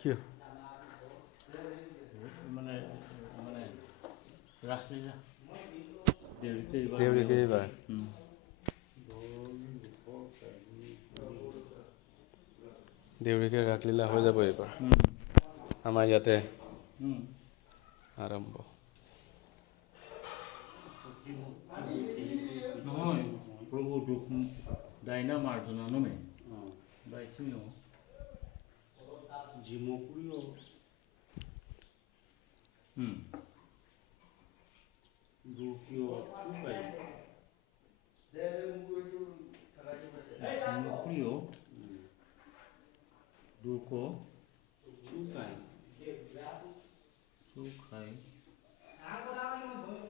কিয় মানে মানে ৰাসলীলা দেউৰীকে এইবাৰ দেউৰীকে ৰাসলীলা হৈ যাব এইবাৰ আমাৰ ইয়াতে আৰম্ভ। নহয় প্ৰভু দুখ ডাইনা মাৰ্জনা নমে দাইছিমিও জিমকুৰিও দুকিও চুপাই জিমকুৰিও দুকো চুকাই